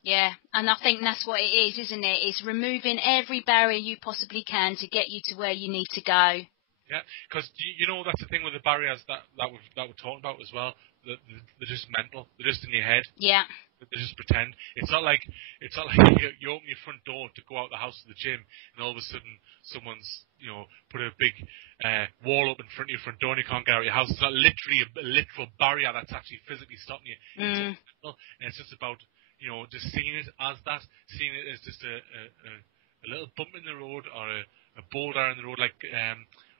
Yeah, and I think that's what it is, isn't it? It's removing every barrier you possibly can to get you to where you need to go. Yeah, because that's the thing with the barriers that we're talking about as well. They're just mental. They're just in your head. Yeah. They just pretend. It's not like you open your front door to go out the house to the gym, and all of a sudden someone's put a big wall up in front of your front door and you can't get out of your house. It's not literally a literal barrier that's actually physically stopping you. And it's just about just seeing it as that, seeing it as just a little bump in the road or a boulder in the road, like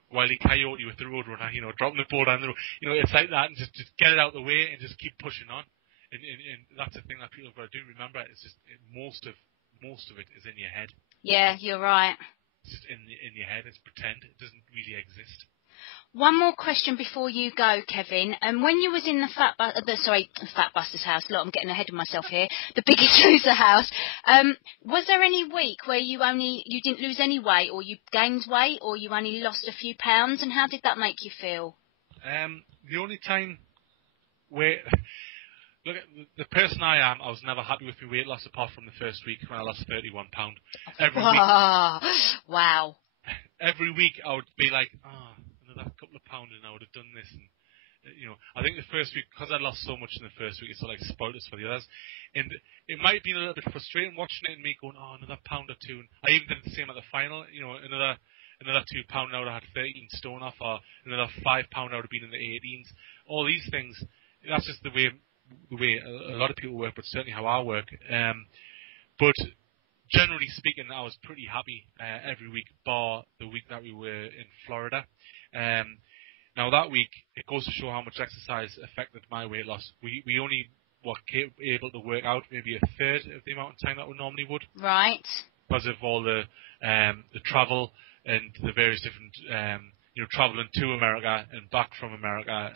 Wile E. Coyote with the Roadrunner, dropping the boulder in the road. It's like that, and just get it out of the way and just keep pushing on. And that's the thing that people have got to do. Remember, it's just most of it is in your head. Yeah, you're right. It's just in your head. It's pretend. It doesn't really exist. One more question before you go, Kevin. When you was in the Fat Busters house, look, I'm getting ahead of myself here, the Biggest Loser house, was there any week where you didn't lose any weight, or you gained weight, or you only lost a few pounds, and how did that make you feel? The only time where look, the person I am, I was never happy with my weight loss apart from the first week when I lost 31 pound. Wow. Every week I would be like, another couple of pounds and I would have done this. And I think the first week, because I lost so much in the first week, it sort of like spoiled us for the others. And it might have been a little bit frustrating watching it and me going, another pound or two. And I even did the same at the final. Another £2 I would have had 13 stone off, or another £5 I would have been in the 18s. All these things, that's just the way a lot of people work, but certainly how I work. But generally speaking, I was pretty happy every week, bar the week that we were in Florida. Now that week, it goes to show how much exercise affected my weight loss. We only were able to work out maybe a third of the amount of time that we normally would. Right. Because of all the travel and the various different, traveling to America and back from America,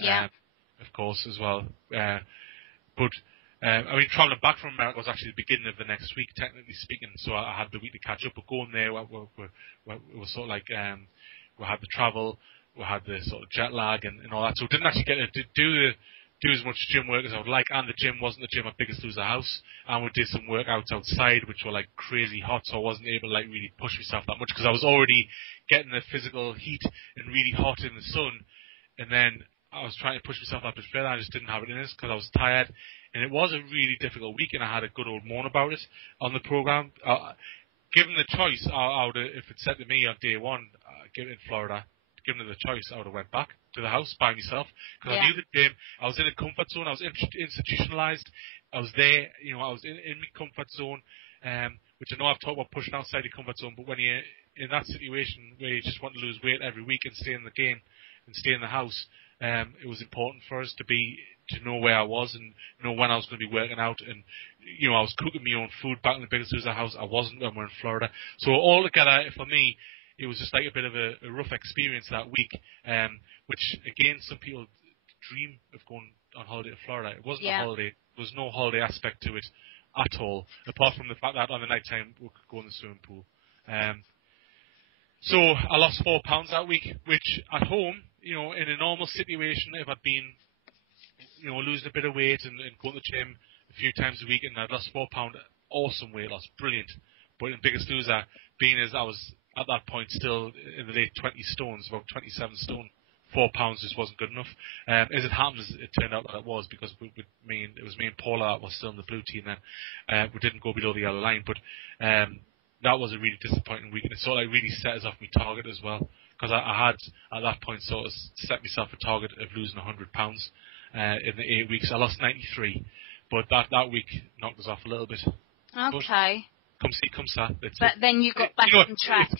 of course, as well. But traveling back from America was actually the beginning of the next week, technically speaking. So I had the week to catch up. But going there, it was sort of like we had the travel, we had the sort of jet lag and all that. So we didn't actually get to do as much gym work as I would like. And the gym wasn't the gym at Biggest Loser House. And we did some workouts outside, which were like crazy hot. So I wasn't able to like really push myself that much because I was already getting the physical heat and really hot in the sun. And then I was trying to push myself up a bit further. I just didn't have it in us because I was tired. And it was a really difficult week, and I had a good old moan about it on the program. Given the choice, I would, if it said to me on day one, in Florida, given the choice, I would have went back to the house by myself because I knew the gym. I was in a comfort zone. I was institutionalized. I was there. I was in my comfort zone, which I know I've talked about pushing outside the comfort zone. But when you're in that situation where you just want to lose weight every week and stay in the game and stay in the house, it was important for us to know where I was and know when I was going to be working out. And I was cooking my own food back in the Biggest Loser House. I wasn't when we were in Florida. So altogether, for me, it was just like a bit of a rough experience that week, which, again, some people dream of going on holiday to Florida. It wasn't a holiday. There was no holiday aspect to it at all, apart from the fact that on the night time we could go in the swimming pool. So I lost 4 pounds that week, which at home, in a normal situation, if I'd been, losing a bit of weight and going to the gym a few times a week and I'd lost 4 pounds, awesome weight loss, brilliant. But in Biggest Loser, being as I was at that point still in the late 20 stones, about 27 stone, 4 pounds just wasn't good enough. As it happens, it turned out that it was because it was me and Paula that was still in the blue team then. We didn't go below the yellow line, but that was a really disappointing week, and it sort of really set us off my target as well, because I had at that point sort of set myself a target of losing 100 pounds in the 8 weeks. I lost 93, but that week knocked us off a little bit. Okay. Come see, come sa. But then you got back on track.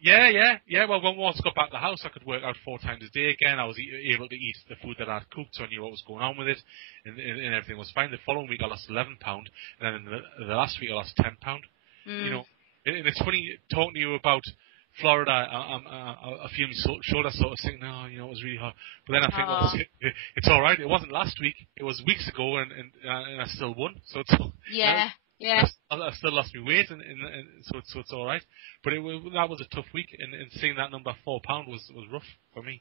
Yeah. Well, once I got back to the house, I could work out 4 times a day again. I was able to eat the food that I'd cooked, so I knew what was going on with it, and everything was fine. The following week, I lost 11 pound, and then in the last week, I lost 10 pound. And it's funny talking to you about Florida. I feel my shoulder sort of thinking, it was really hot. But then I think, well, it's all right. It wasn't last week. It was weeks ago, and I still won. So it's yeah. I still lost my weight, and so it's all right. But that was a tough week, and seeing that number £4 was rough for me.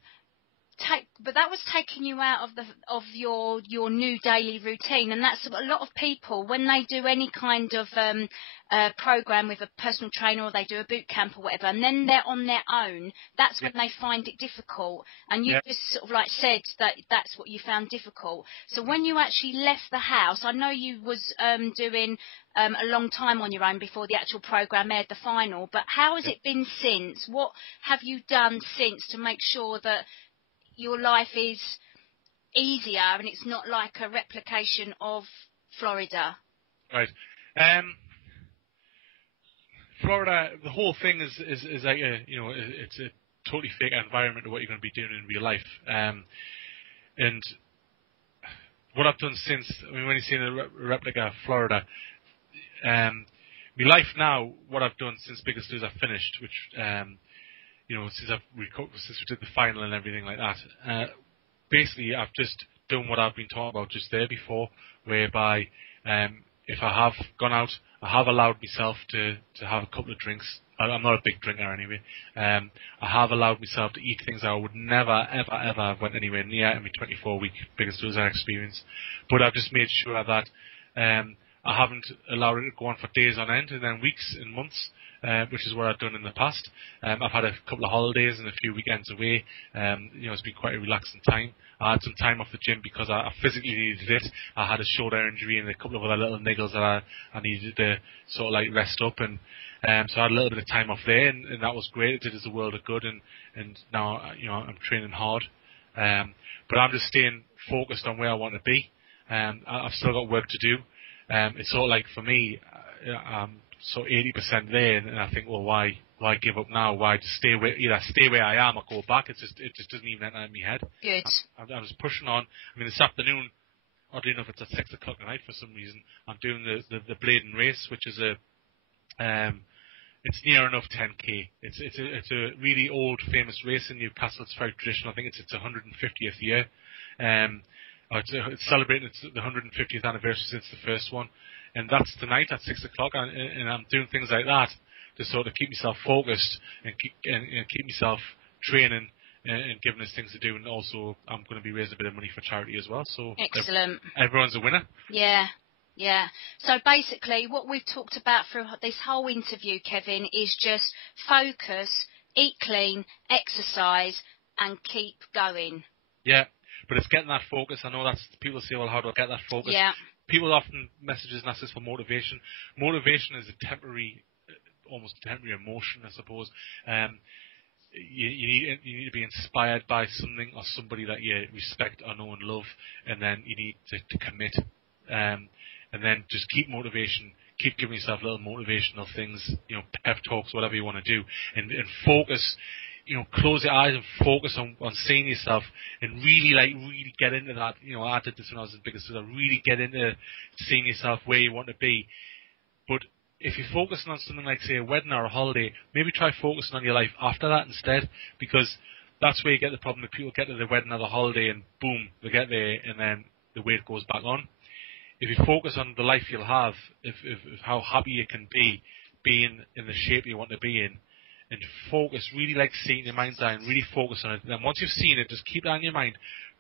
But that was taking you out of your new daily routine, and that's a lot of people when they do any kind of program with a personal trainer or they do a boot camp or whatever, and then they're on their own. That's when they find it difficult. And you just sort of like said that's what you found difficult. So when you actually left the house, I know you was doing a long time on your own before the actual program aired, the final. But how has it been since? What have you done since to make sure that your life is easier and it's not like a replication of Florida? Right. Florida, the whole thing is like it's a totally fake environment of what you're going to be doing in real life. And what I've done since, when you say the replica of Florida, my life now, what I've done since Biggest Loser finished, which since we did the final and everything like that, basically I've just done what I've been talking about just there before, whereby if I have gone out, I have allowed myself to have a couple of drinks I'm not a big drinker anyway. I have allowed myself to eat things I would never, ever, ever have went anywhere near in my 24-week Biggest Loser experience. But I've just made sure that I haven't allowed it to go on for days on end and then weeks and months, which is what I've done in the past. I've had a couple of holidays and a few weekends away. It's been quite a relaxing time. I had some time off the gym because I physically needed it. I had a shoulder injury and a couple of other little niggles that I needed to sort of like rest up, and so I had a little bit of time off there, and that was great. It did us a world of good, and now I'm training hard, but I'm just staying focused on where I want to be. I've still got work to do. It's sort of like for me, I'm sort of 80% there, and I think, well, why give up now? Why just either stay where I am or go back? It just doesn't even enter in my head. Good. I'm just pushing on. I mean, this afternoon, oddly enough, it's at 6 o'clock at night for some reason. I'm doing the Bladen race, which is it's near enough 10k. It's a really old, famous race in Newcastle. It's very traditional. I think it's 150th year. It's celebrating the 150th anniversary since the first one, and that's tonight at 6 o'clock. And I'm doing things like that to sort of keep myself focused and keep myself training and giving us things to do. And also, I'm going to be raising a bit of money for charity as well. So excellent. Everyone's a winner. Yeah. Yeah. So basically, what we've talked about through this whole interview, Kevin, is just focus, eat clean, exercise, and keep going. Yeah, but it's getting that focus. I know that's people say, well, how do I get that focus? Yeah. People often message us and ask us for motivation. Motivation is almost a temporary emotion, I suppose. You need to be inspired by something or somebody that you respect or know and love, and then you need to commit. And then just keep motivation, keep giving yourself little motivational things, pep talks, whatever you want to do, and focus, close your eyes and focus on seeing yourself, and really get into that. I did this when I was in Biggest Loser, really get into seeing yourself where you want to be. But if you're focusing on something like, say, a wedding or a holiday, maybe try focusing on your life after that instead, because that's where you get the problem that people get to the wedding or the holiday and boom, they get there and then the weight goes back on. If you focus on the life you'll have, if how happy you can be, being in the shape you want to be in, and focus, really see it in your mind's eye and really focus on it. And then once you've seen it, just keep that in your mind.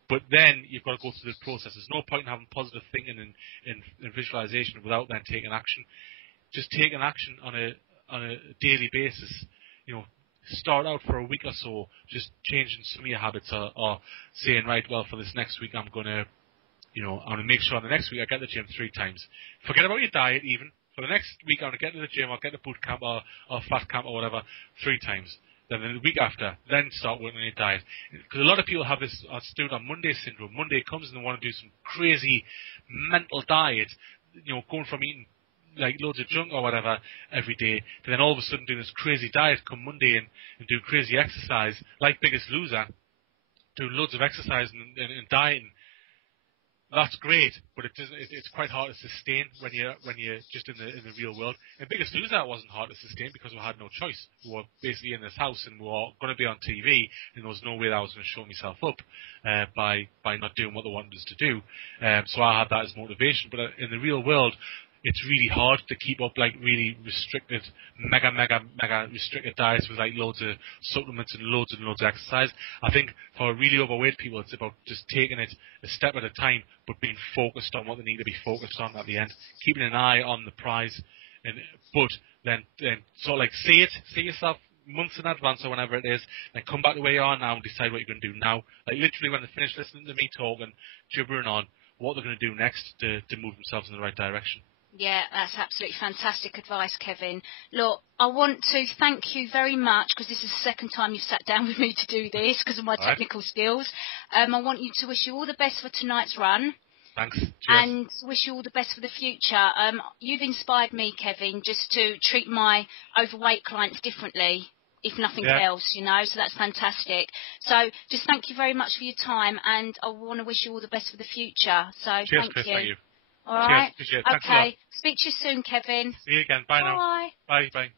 But then you've got to go through the process. There's no point in having positive thinking and visualization without then taking action. Just taking action on a daily basis. Start out for a week or so, just changing some of your habits or saying, right, well, for this next week I'm going to make sure the next week I get to the gym 3 times. Forget about your diet even. For the next week I'm going to get to the gym, I'll get to Bootcamp or Fat Camp or whatever 3 times. Then the week after, then start working on your diet. Because a lot of people have this, do it on Monday syndrome. Monday comes and they want to do some crazy mental diet, going from eating like loads of junk or whatever every day, to then all of a sudden doing this crazy diet come Monday and doing crazy exercise, like Biggest Loser, doing loads of exercise and dieting. That's great, but it's quite hard to sustain when you're just in the real world. In Biggest Loser, it wasn't hard to sustain because we had no choice. We were basically in this house and we were going to be on TV, and there was no way that I was going to show myself up by not doing what they wanted us to do. So I had that as motivation. But in the real world, it's really hard to keep up really restricted, mega restricted diets with loads of supplements and loads of exercise. I think for really overweight people, it's about just taking it a step at a time, but being focused on what they need to be focused on at the end, keeping an eye on the prize, but then sort of see yourself months in advance or whenever it is, then come back to where you are now and decide what you're going to do now. Literally when they finish listening to me talk and gibbering on, what they're going to do next to move themselves in the right direction. Yeah, that's absolutely fantastic advice, Kevin. Look, I want to thank you very much because this is the second time you've sat down with me to do this because of my technical skills. I want you to wish you all the best for tonight's run. Thanks. Cheers. And wish you all the best for the future. You've inspired me, Kevin, just to treat my overweight clients differently, if nothing else, so that's fantastic. So just thank you very much for your time, and I want to wish you all the best for the future. So cheers, thank Chris, you. Thank you. All right. Cheers, okay. Speak to you soon, Kevin. See you again. Bye now. Bye. Bye.